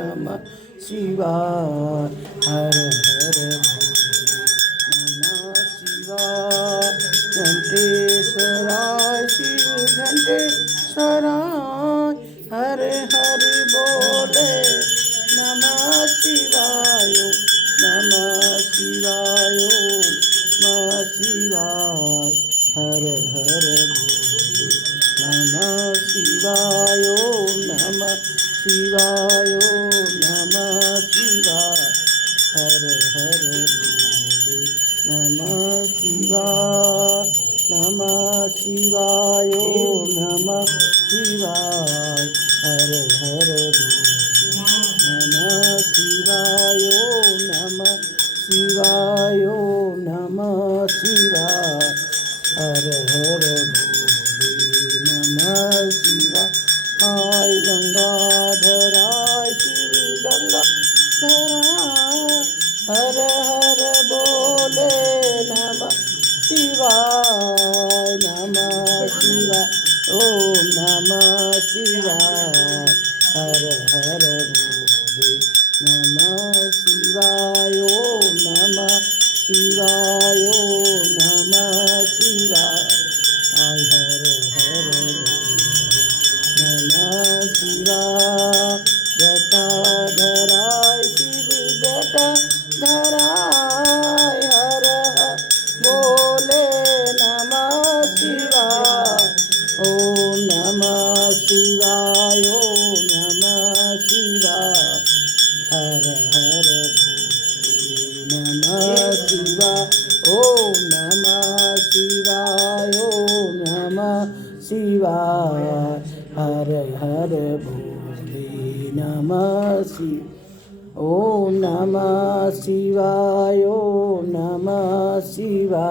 नमः शिवाय हर हर नमः शिवाय घंटेश्वराय शिव घंटेश्वराय हर हर बोले नमः शिवाय नमः शिवाय नमः शिवाय हर हर बोले नमः शिवाय नमः शिवाय नमः शिवाय हर हर बोले नमः शिवाय नमः शिवाय नमः शिवाय हर हर बोले नमः शिवाय नमः शिवाय नमः शिवाय हर हर बोले नमः शिवाय गंगाधराय शिव गंगाधराय हर हर बोले नमः शिवाय नमः शिवाय ओम नमः शिवाय हर हर बोले नमः शिवाय ओम नमः शिवाय ओम नमः शिवाय हर हर बोले नमः शिवाय जटाधराय शिव जटाधराय हर हर बोले नमः शिवाय ओम नमः शिवाय ओम नमः शिवाय हर हर बोले नमः शिवाय ओम नमः शिवाय ओम नमः शिवाय हर हर बोले नमः शिवाय ओम नमः शिवाय ओम नमः शिवाय।